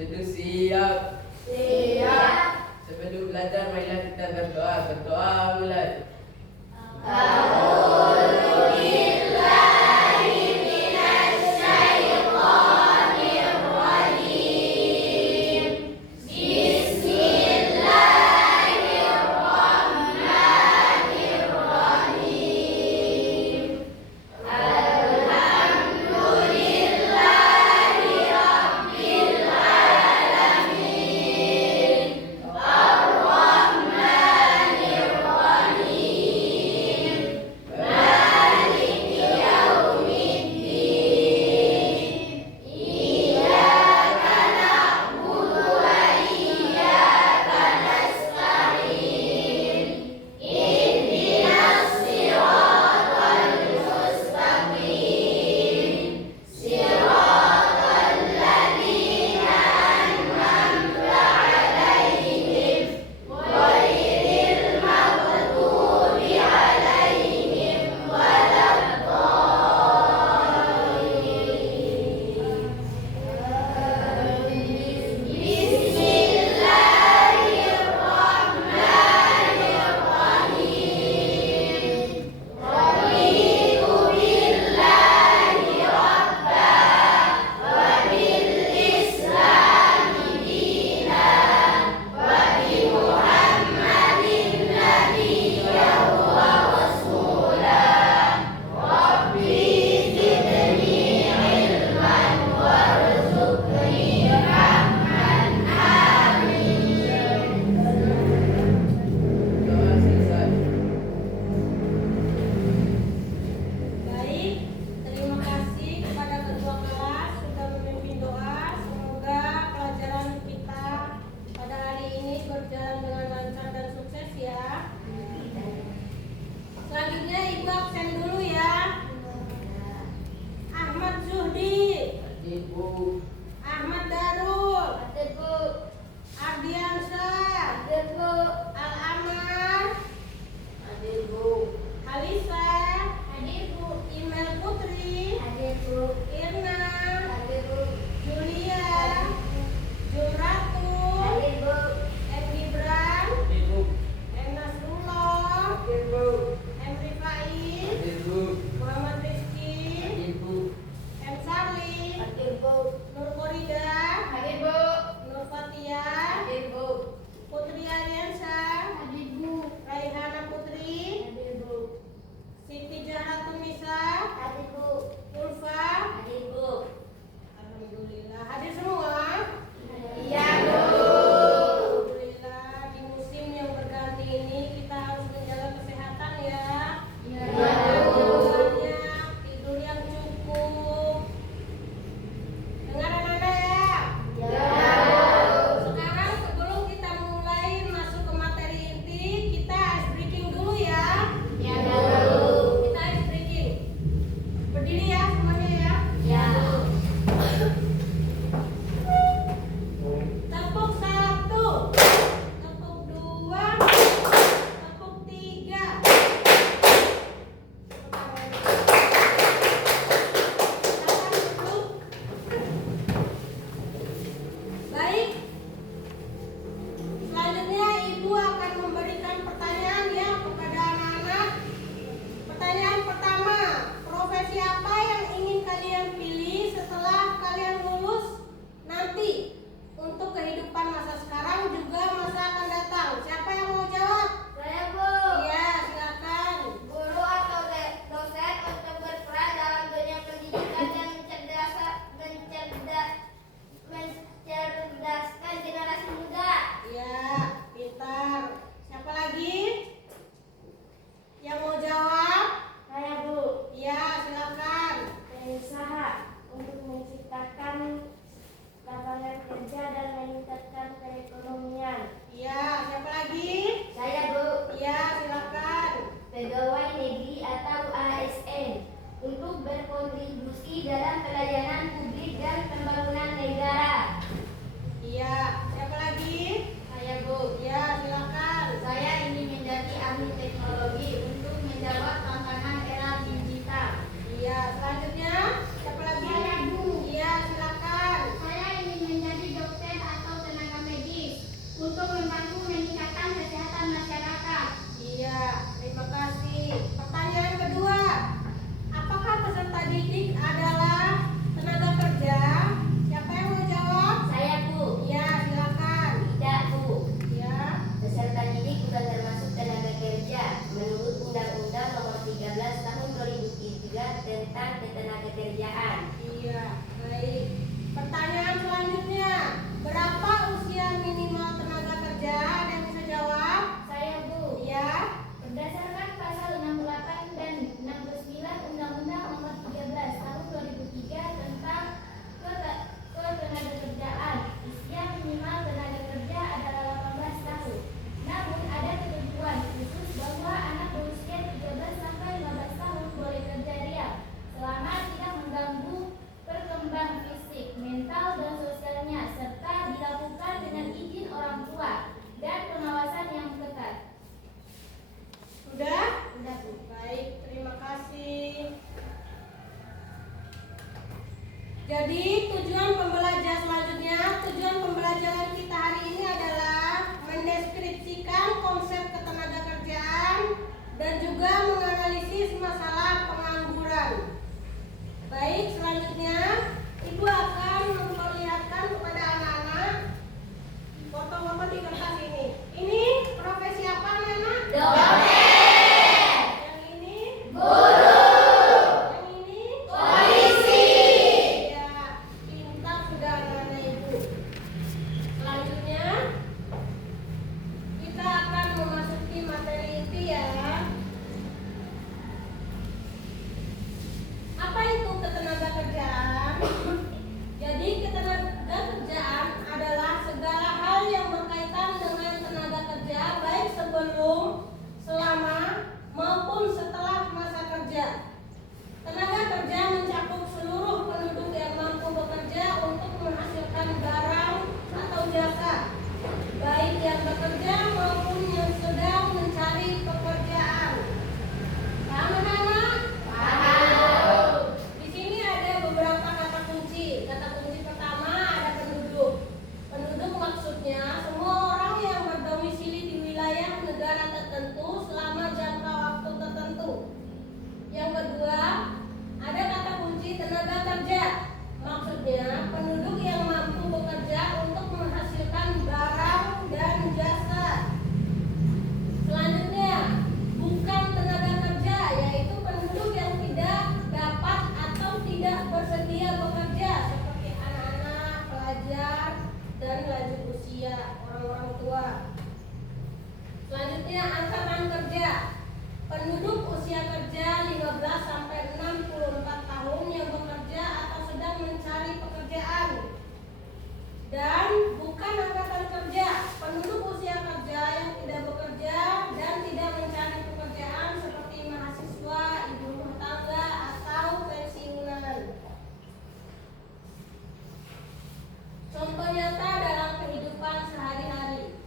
Sudah siap. Siap. Sebelum belajar, marilah kita berdoa. Berdoa mulai. tujuan pembelajaran selanjutnya. Tujuan pembelajaran kita hari ini adalah mendeskripsikan konsep ketenagakerjaan dan juga menganalisis masalah pengangguran. Baik, selanjutnya Ibu akan memperlihatkan kepada anak-anak foto-foto di kertas ini. Ini profesi apa, Nana? Dosen. Yang ini? Guru. Yang ini? Polisi. Ya, pintar sudah anak-anak Ibu. Selanjutnya kita akan memasuki materi inti ya. Apa itu ketenagakerjaan? Jadi ketenagakerjaan adalah segala hal yang berkaitan dengan tenaga kerja, baik sebelum, selama, maupun setelah masa kerja. Tenaga kerja mencakup seluruh penduduk yang mampu bekerja untuk menghasilkan barang atau jasa, baik yang bekerja maupun yang sedang mencari pekerjaan. Paham anak-anak? Di sini ada beberapa kata kunci. Kata kunci pertama ada penduduk. Penduduk maksudnya semua orang yang berdomisili di wilayah negara tertentu selama jangka waktu tertentu. Yang kedua, ada kata kunci tenaga kerja. Maksudnya penduduk yang mampu bekerja untuk menghasilkan barang dan jasa. Selanjutnya, bukan tenaga kerja, yaitu penduduk yang tidak dapat atau tidak bersedia bekerja, seperti anak-anak, pelajar, dan lanjut usia, orang-orang tua. Selanjutnya, angkatan kerja. Penduduk usia kerja 15 sampai 64 tahun yang bekerja atau sedang mencari pekerjaan. Dan bukan angkatan kerja, penduduk usia kerja yang tidak bekerja dan tidak mencari pekerjaan seperti mahasiswa, ibu rumah tangga, atau pensiunan. Contoh nyata dalam kehidupan sehari-hari.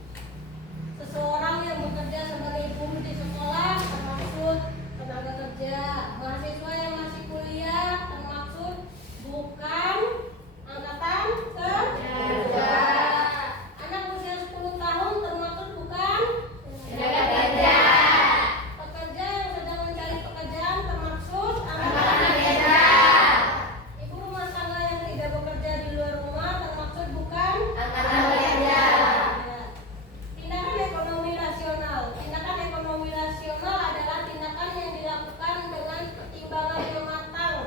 Seseorang yang bekerja sebagai guru di sekolah termaksud tenaga kerja. Mahasiswa yang masih kuliah termaksud bukan angkatan kerja. Anak usia 10 tahun termaksud bukan Tenaga kerja. pekerja yang sedang mencari pekerjaan termaksud Angkatan kerja. ibu rumah tangga yang tidak bekerja di luar rumah termaksud bukan Angkatan kerja. Tindakan ekonomi rasional. Tindakan ekonomi rasional adalah tindakan yang dilakukan dengan pertimbangan yang matang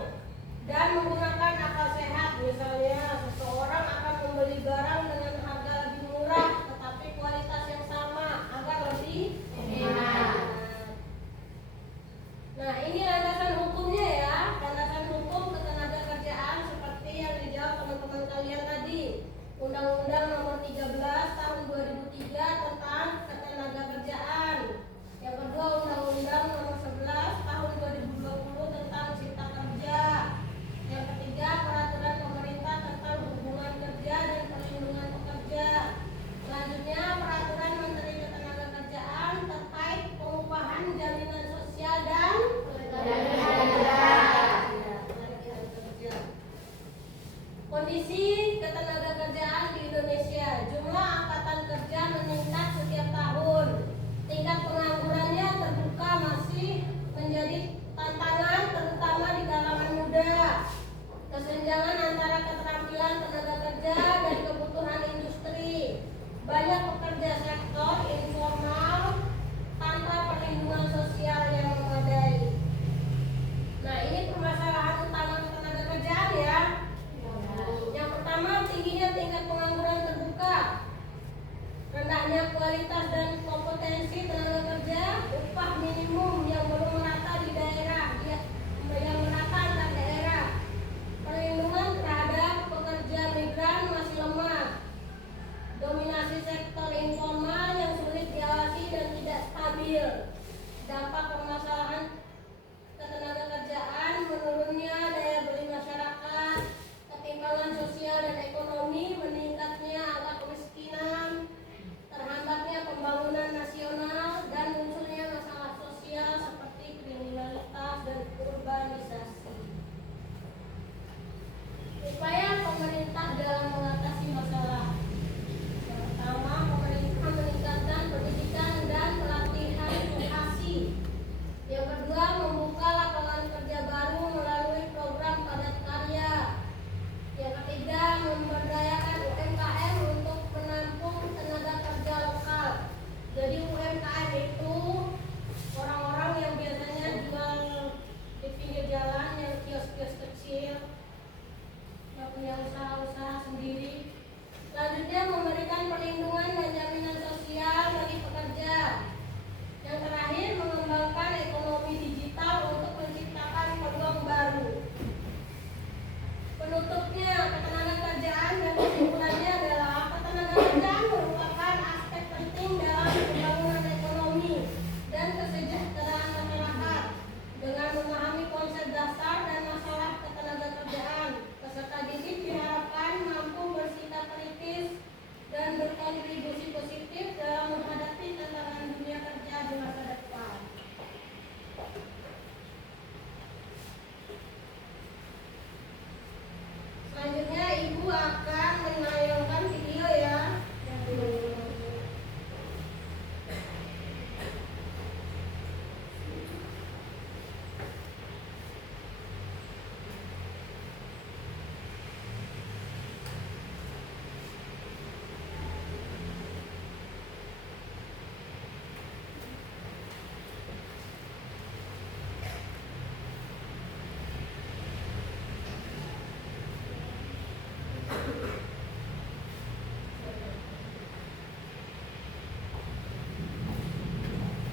dan menggunakan akal sehat. Misalnya, seseorang akan membeli barang dengan harga lebih murah tetapi kualitas yang sama agar lebih Hemat. Nah, ini landasan hukumnya ya. Landasan hukum ketenagakerjaan seperti yang dijawab teman-teman kalian tadi. Undang-Undang Nomor 13 Tahun 2003 tentang ketenagakerjaan. Yang kedua, Undang-Undang Nomor 11 Tahun 2020 tentang Cipta Kerja. Yang ketiga, Peraturan Pemerintah tentang Hubungan Kerja dan Perlindungan Pekerja. Selanjutnya, Peraturan Menteri Ketenagakerjaan terkait pengupahan, jaminan sosial dan Tenaga kerja. Kondisi ketenagakerjaan di Indonesia. Jumlah angkatan kerja meningkat setiap tahun. Tingkat penganggurannya terbuka masih menjadi tantangan terutama di kalangan muda. Kesenjangan antara keterampilan tenaga kerja dan kebutuhan industri. Banyak pekerja sektor informal tanpa perlindungan sosial yang memadai. Nah, ini permasalahan utama ketenagakerjaan ya. Yang pertama, tingginya tingkat pengangguran terbuka, rendahnya kualitas dan kompetensi tenaga kerja, upah minimum yang belum merata di daerah, yang merata antar daerah, perlindungan terhadap pekerja migran masih lemah, dominasi sektor informal yang sulit diawasi dan tidak stabil. Dampak permasalahan ketenagakerjaan, menurunnya daya beli masyarakat, ketimpangan sosial dan ekonomi, meningkatnya angka kemiskinan, terhambatnya pembangunan punya usaha-usaha sendiri. Selanjutnya memberikan perlindungan dan jaminan sosial bagi pekerja. Yang terakhir mengembangkan ekonomi digital untuk menciptakan peluang baru. Penutupnya, ketenagakerjaan dan kesimpulannya adalah ketenagakerjaan merupakan aspek penting dalam pembangunan ekonomi dan kesejahteraan masyarakat. Dengan memahami konsep dasar dan masalah ketenagakerjaan, peserta didik diharapkan mampu bersikap kritis dan berkontribusi positif dalam menghadapi tantangan dunia kerja di masa depan. Selanjutnya Ibu akan menayangkan video ya.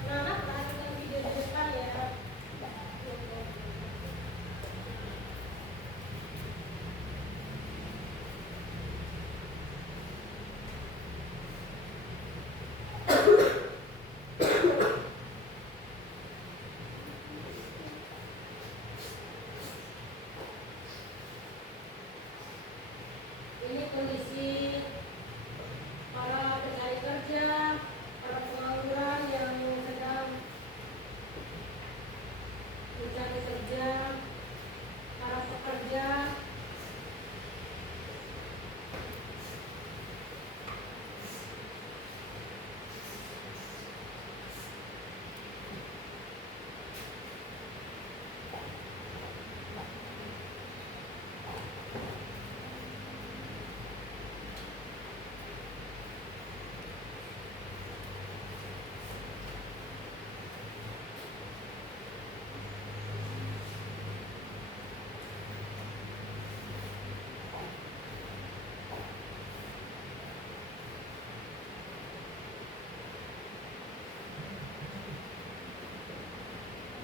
Anak-anak perhatikan video di depan ya. Ini kondisi para pencari kerja, para pengangguran yang sedang mencari kerja, para pekerja.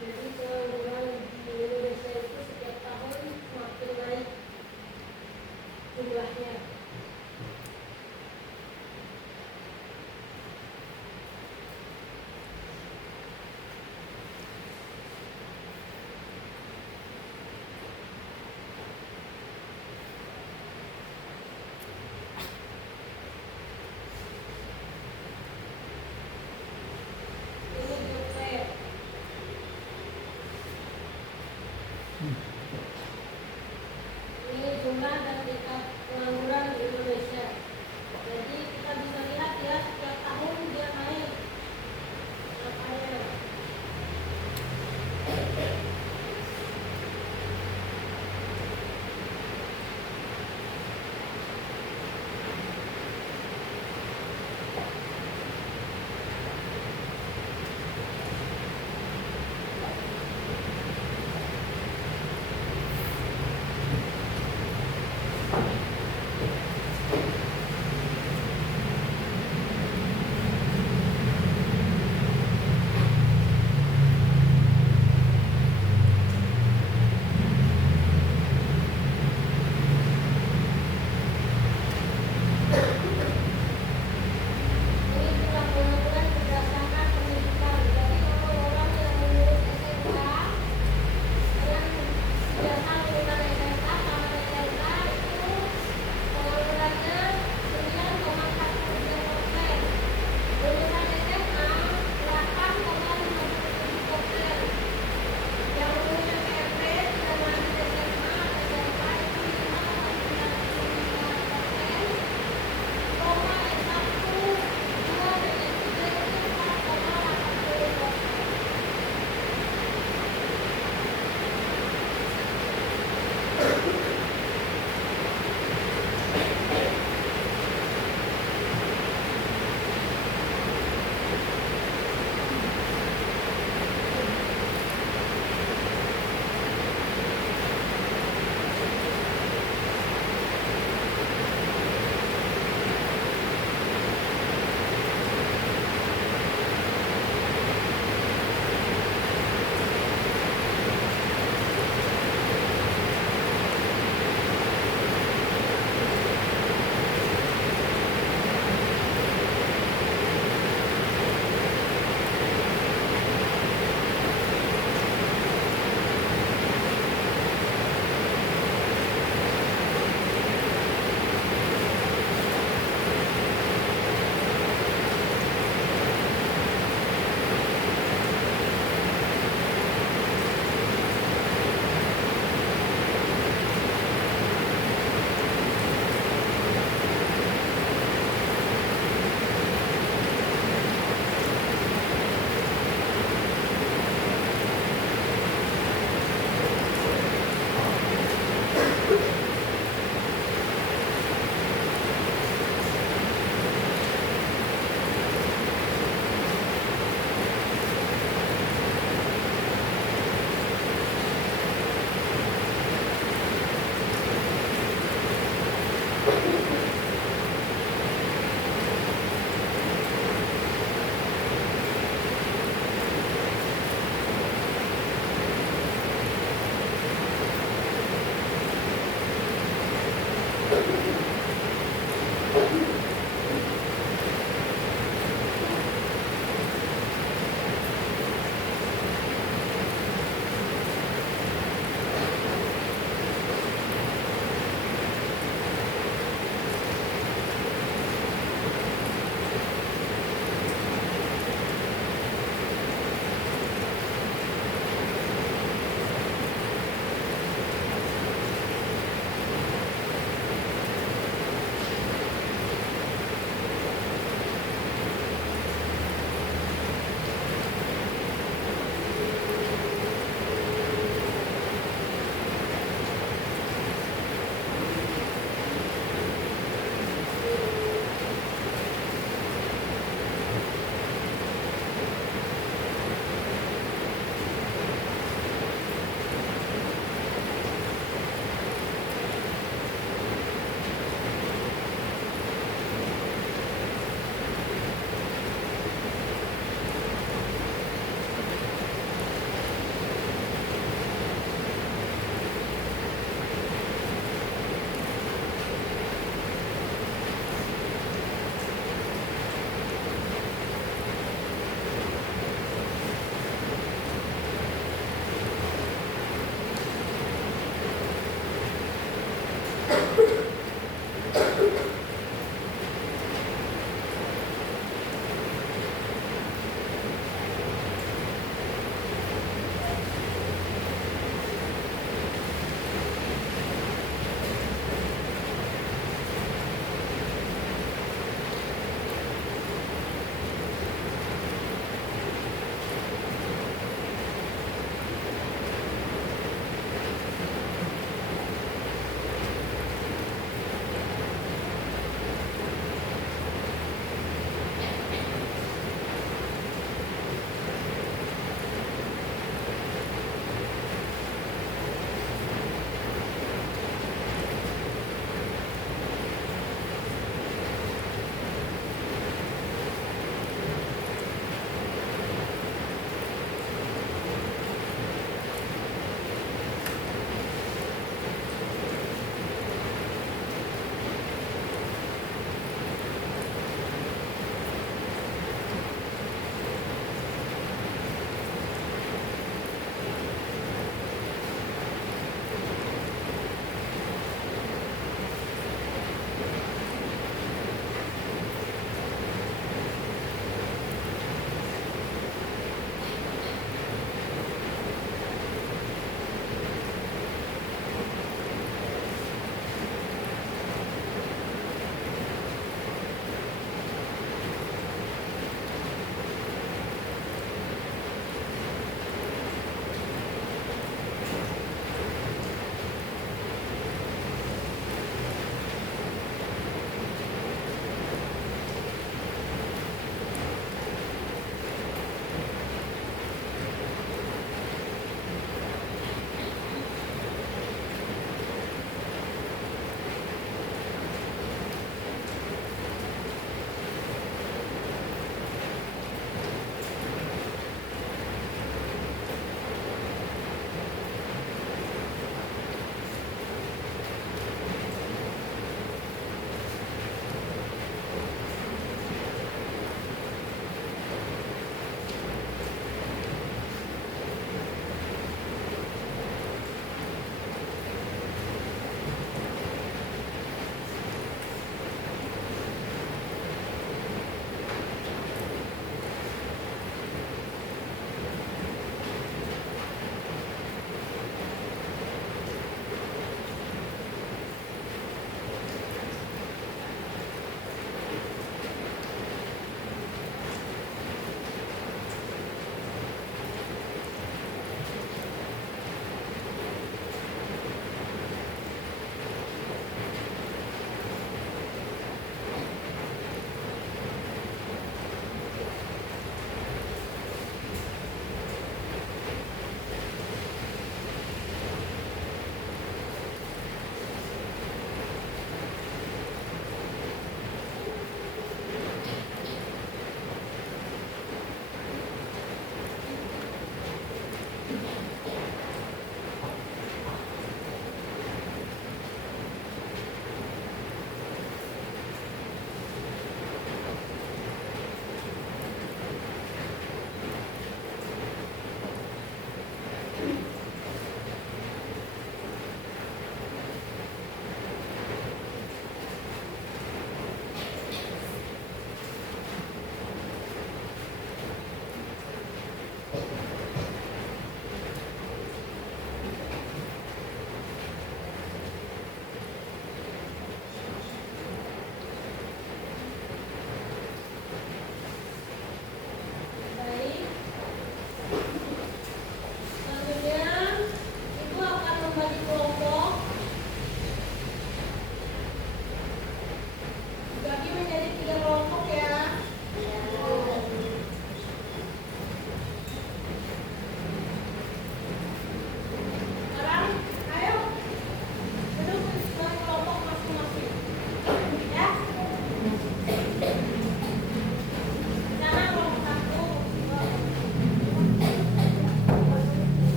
Jadi pengangguran di Indonesia itu setiap tahun semakin naik jumlahnya. Ini job fair. Ini jumlah dan tingkat pengangguran di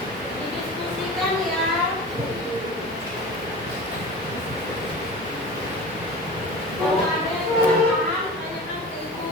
Didiskusikan ya. Kalau ada yang tidak paham, tanyakan ke ibu.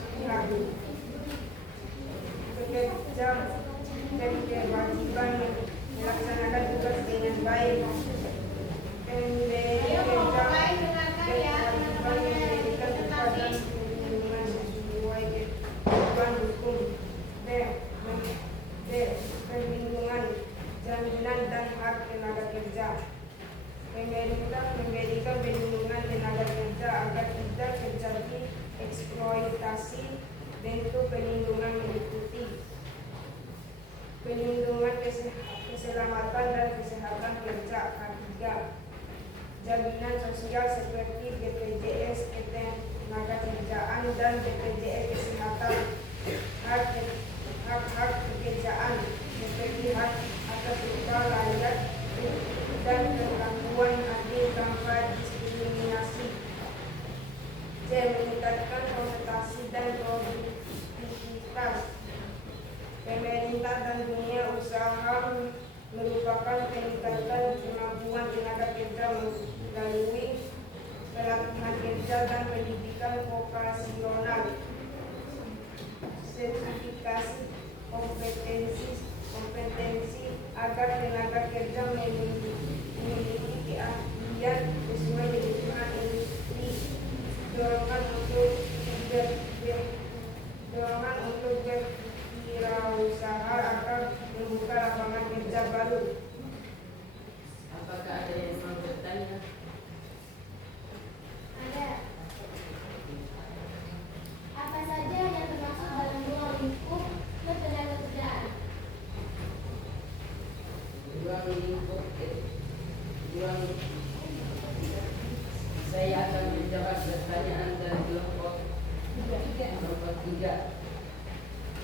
pihak. Bekerja dan kewajiban melaksanakan tugas dengan baik. Pemberi kerja dan kewajiban memberikan upah dan perlindungan sesuai ketentuan hukum. B. Perlindungan, jaminan dan hak tenaga kerja. Pemerintah memberikan perlindungan tenaga kerja agar tidak terjadi eksploitasi. Bentuk perlindungan meliputi perlindungan keselamatan dan kesehatan kerja. K3. Jaminan sosial seperti BPJS Ketenagakerjaan dan BPJS Kesehatan. Hak-hak pekerjaan seperti hak atas upah layak dan perlakuan adil tanpa diskriminasi. C. Meningkatkan kompetisi dan produktivitas. Pemerintah dan dunia usaha merupakan peningkatan kemampuan tenaga kerja melalui pelatihan kerja dan pendidikan vokasional, sertifikasi kompetensi agar tenaga kerja memiliki keahlian sesuai kebutuhan industri. Dorongan untuk berwirausaha agar membuka lapangan kerja baru. Apakah ada yang mau bertanya? Ada. Apa saja yang termasuk dalam ruang lingkup ketenagakerjaan? Ruang lingkup saya akan menjawab pertanyaan dari kelompok 3.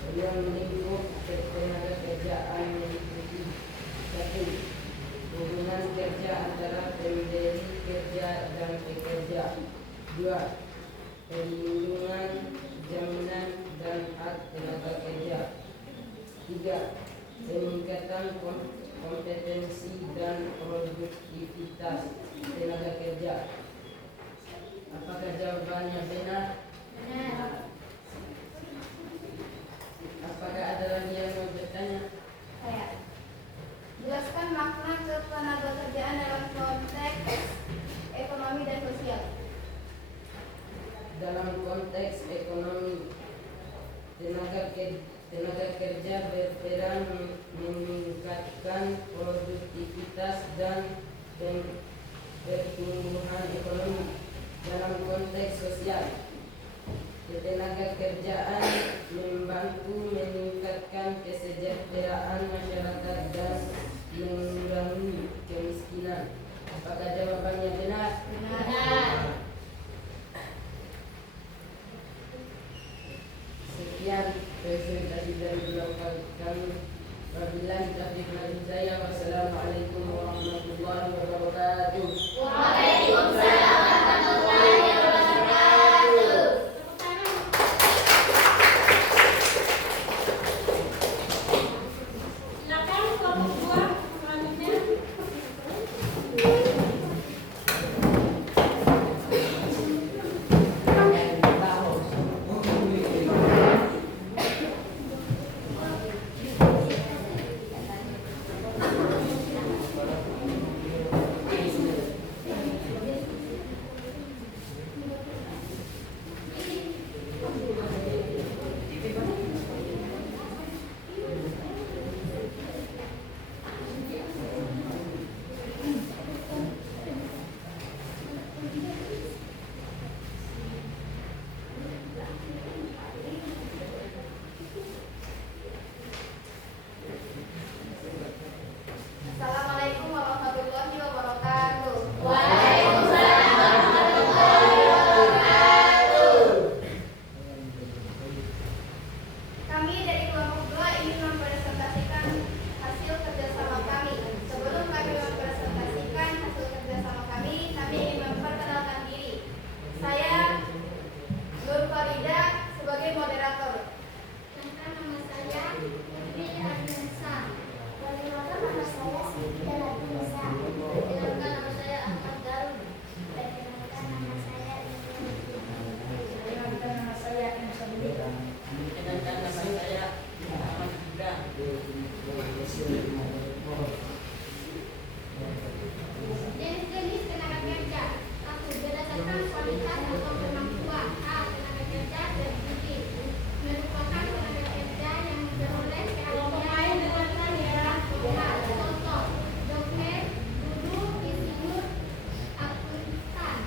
Ruang lingkup ketenagakerjaan meliputi 1. Hubungan kerja antara pemberi kerja dan pekerja. 2. Perlindungan, jaminan dan hak tenaga kerja. 3. Peningkatan kompetensi dan produktivitas tenaga kerja. Apakah jawabannya benar? Benar. Apakah ada lagi yang mau bertanya? Saya. Jelaskan makna ketenagakerjaan dalam konteks ekonomi dan sosial. Dalam konteks ekonomi, tenaga kerja berperan meningkatkan produktivitas dan pertumbuhan ekonomi. Dalam konteks sosial, ketenaga kerjaan membantu meningkatkan kesejahteraan masyarakat dan mengurangi kemiskinan. Apakah jawabannya benar? Benar. Sekian presentasi dari kelompok kami. Wabillahi taufiq wal hidayah. Wassalamualaikum warahmatullahi wabarakatuh. Waalaikumsalam warahmatullahi wabarakatuh. Silakan kelompok 2 selanjutnya. Assalamualaikum warahmatullahi wabarakatuh. Waalaikumsalam warahmatullahi wabarakatuh. Kami dari kelompok 2 ingin mempresentasikan hasil kerjasama kami. Sebelum kami mempresentasikan hasil kerjasama kami ingin memperkenalkan kualitas atau kemampuan. A. Tenaga kerja bergizi merupakan tenaga kerja yang memperoleh keahlian dalam formal. Contoh: dokter, guru, insinyur, akuntan.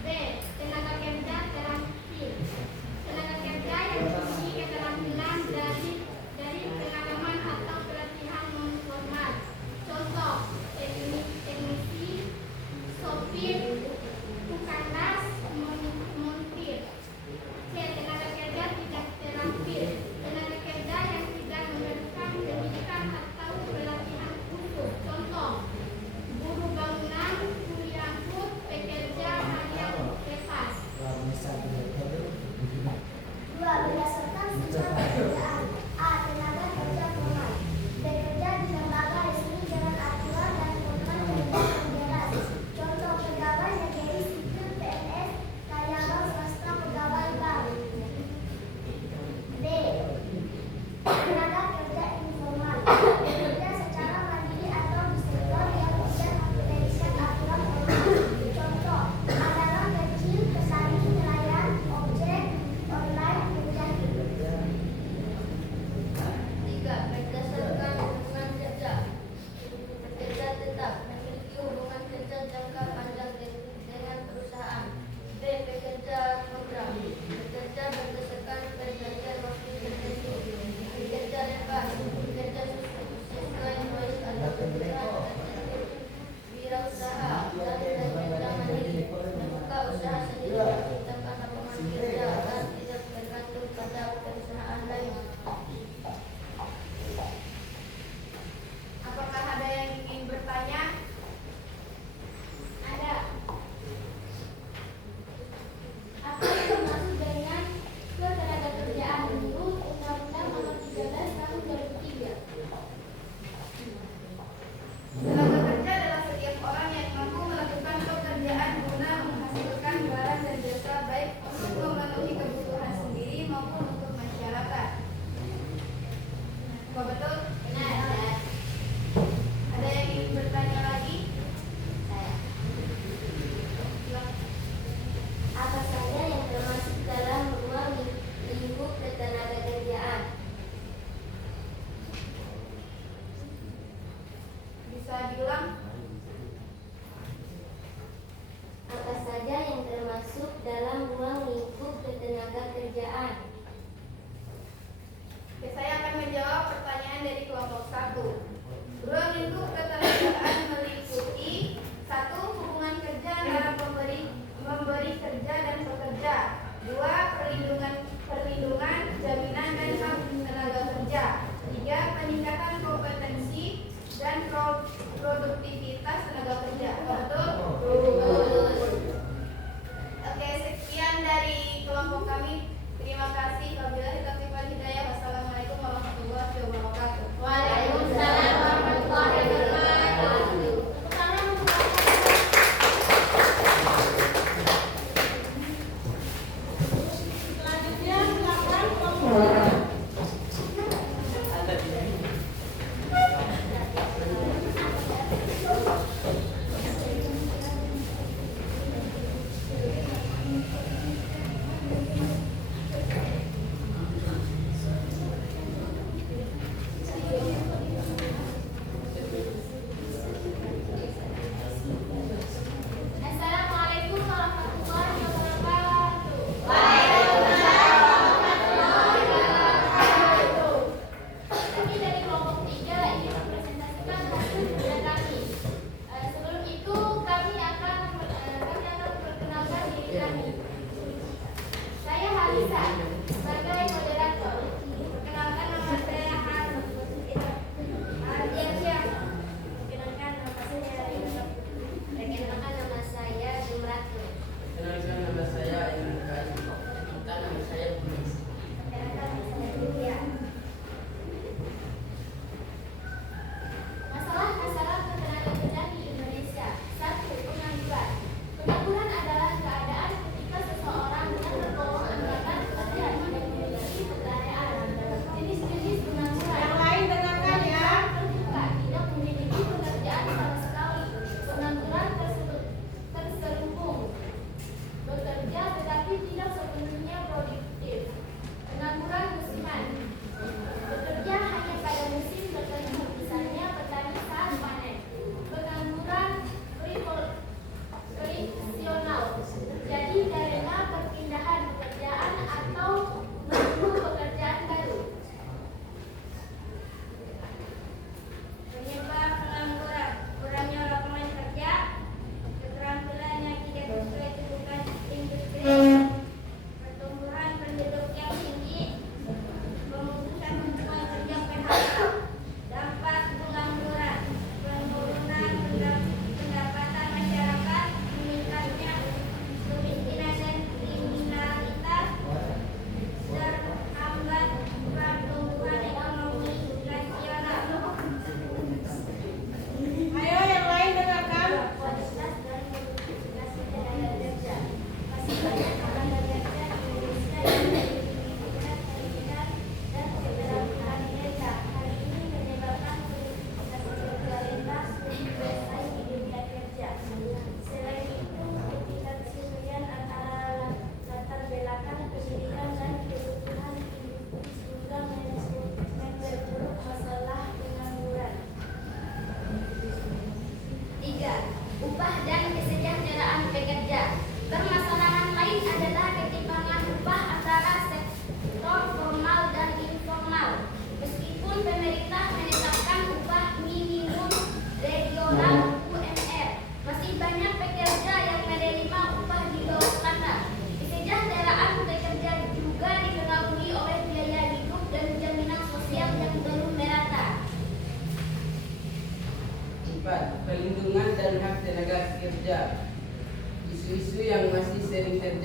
B. Tenaga kerja terampil, tenaga kerja yang memiliki keterampilan dari pengalaman atau pelatihan non formal. Contoh: teknisi, sopir, tukang las,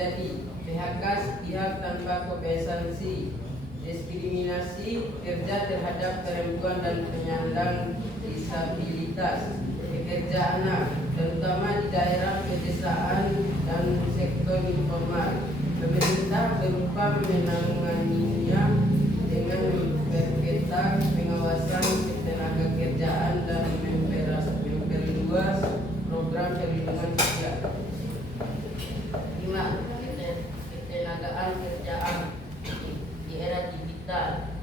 terjadi PHK sepihak tanpa kompetensi, diskriminasi kerja terhadap perempuan dan penyandang disabilitas, pekerja anak, terutama di daerah pedesaan dan sektor informal. Pemerintah berupa menanganinya dengan memperketat pengawasan ketenaga kerjaan dan memperluas program perlindungan sosial. 5. Ketenagaan kerjaan di era digital.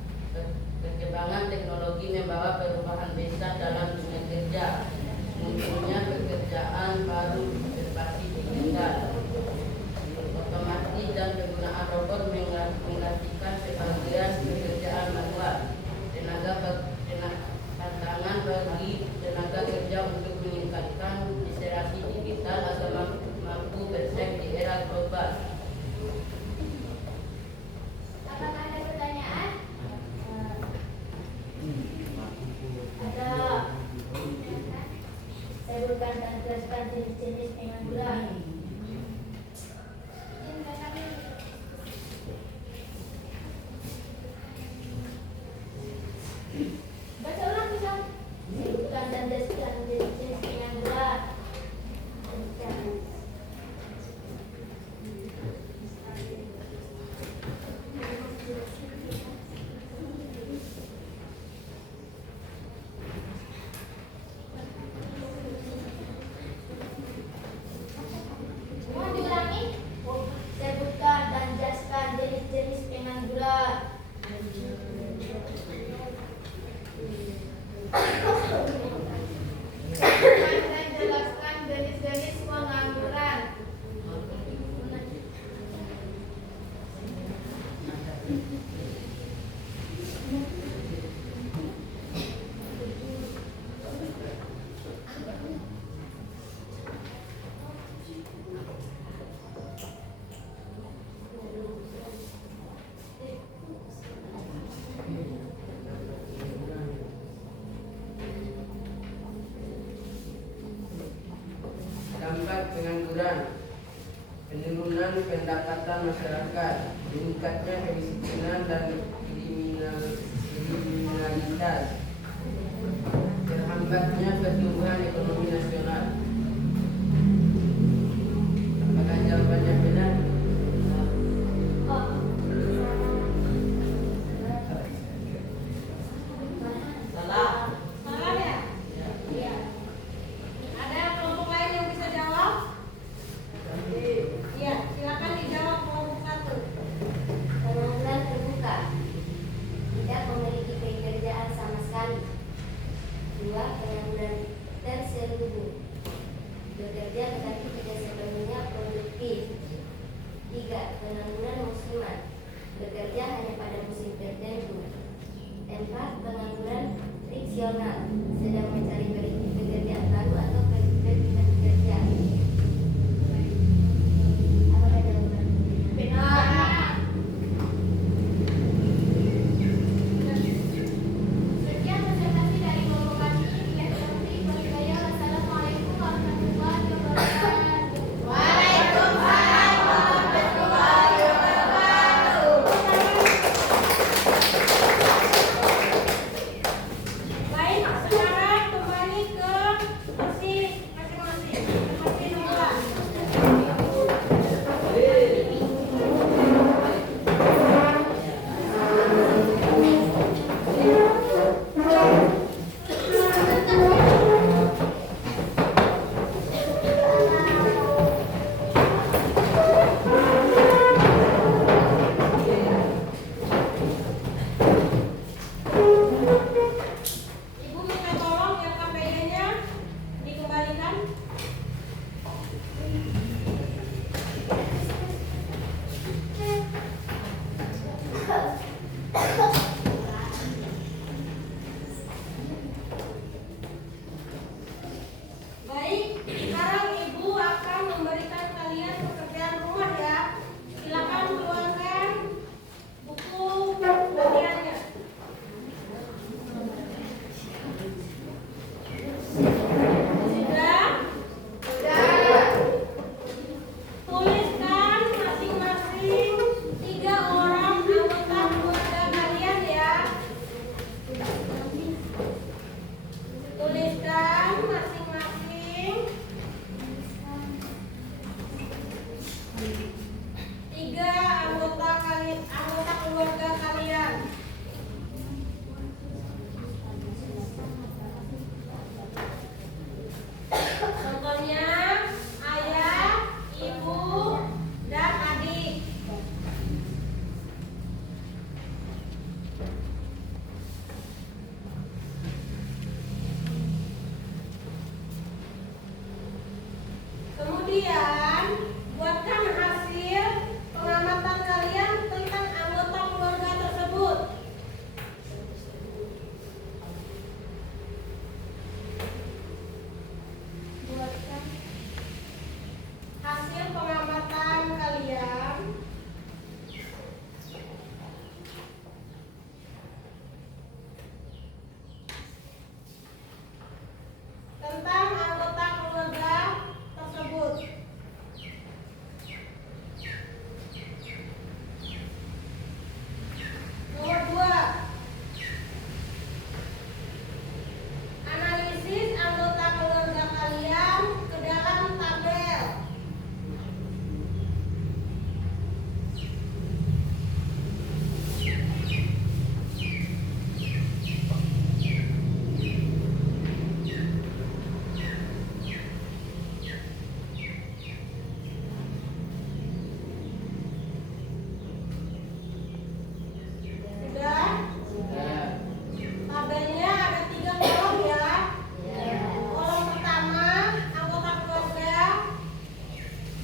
Perkembangan teknologi membawa perubahan besar dalam dunia kerja. Munculnya pekerjaan baru berbasis digital, otomatis dan penggunaan robot menggantikan sebagian pekerjaan manual. Tantangan bagi tenaga kerja untuk meningkatkan literasi digital agar mampu bersaing di era global. Apakah ada pertanyaan? Ada. Sebutkan dan jelaskan jenis-jenis pengangguran. Baca ulang bisa. Sebutkan dan jelaskan jenis-jenis pengangguran. Mohon diulangi. Sebutkan dan jelaskan jenis-jenis pengangguran. Sebutkan dan jelaskan jenis-jenis pengangguran. Dampak pengangguran: penurunan pendapatan masyarakat, meningkatnya kemiskinan dan kriminalitas, terhambatnya pertumbuhan ekonomi nasional. Apakah jawabannya benar? Salah ya? Iya. Ada kelompok lain yang bisa jawab? Iya, silakan dijawab kelompok 1. Pengangguran terbuka, tidak memiliki pekerjaan sama sekali. 2. Pengangguran terselubung,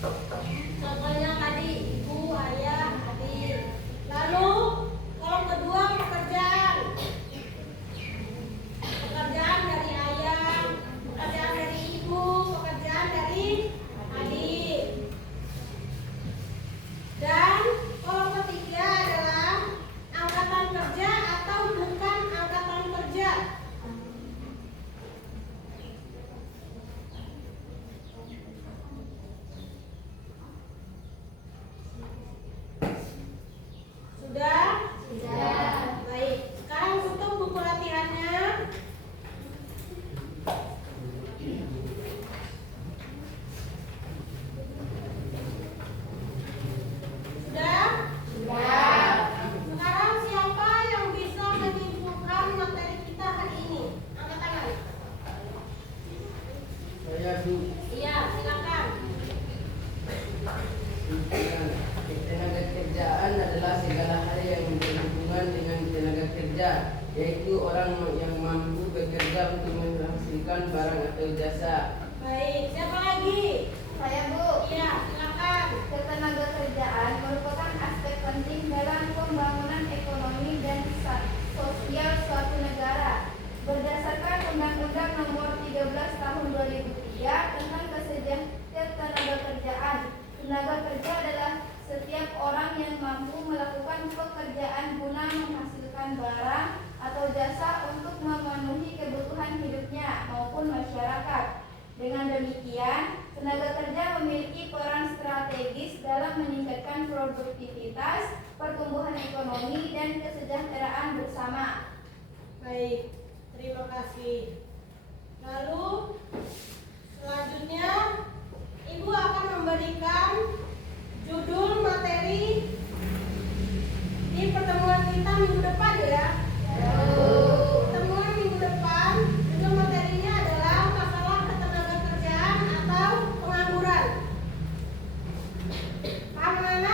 Contohnya tadi ibu, ayah, adik. Lalu kolom kedua pekerjaan. Pekerjaan dari ayah, pekerjaan dari ibu, pekerjaan dari adik. Dan kolom ketiga adalah angkatan kerja atau bukan angkatan kerja. Sudah? Sudah. Baik. Sekarang tutup buku latihannya. Sudah? Sudah. Sekarang siapa yang bisa menyimpulkan materi kita hari ini? Angkat tangan. Saya Bu. Iya, silakan. Tenaga kerjaan adalah segala hal yang berhubungan dengan tenaga kerja, yaitu orang yang mampu bekerja untuk menghasilkan barang atau jasa. Baik, siapa lagi? Saya Bu. Iya, silakan. Ketenaga kerjaan merupakan aspek penting dalam pembangunan ekonomi dan sosial suatu negara. Berdasarkan Undang-Undang Nomor 13 Tahun 2003 tentang Ketenagakerjaan, tenaga kerja adalah setiap orang yang mampu melakukan pekerjaan guna menghasilkan barang atau jasa untuk memenuhi kebutuhan hidupnya maupun masyarakat. Dengan demikian, tenaga kerja memiliki peran strategis dalam meningkatkan produktivitas, pertumbuhan ekonomi, dan kesejahteraan bersama. Baik, terima kasih. Lalu selanjutnya Ibu akan memberikan judul materi di pertemuan kita minggu depan ya. Pertemuan minggu depan judul materinya adalah masalah ketenagakerjaan atau pengangguran. Paham mana?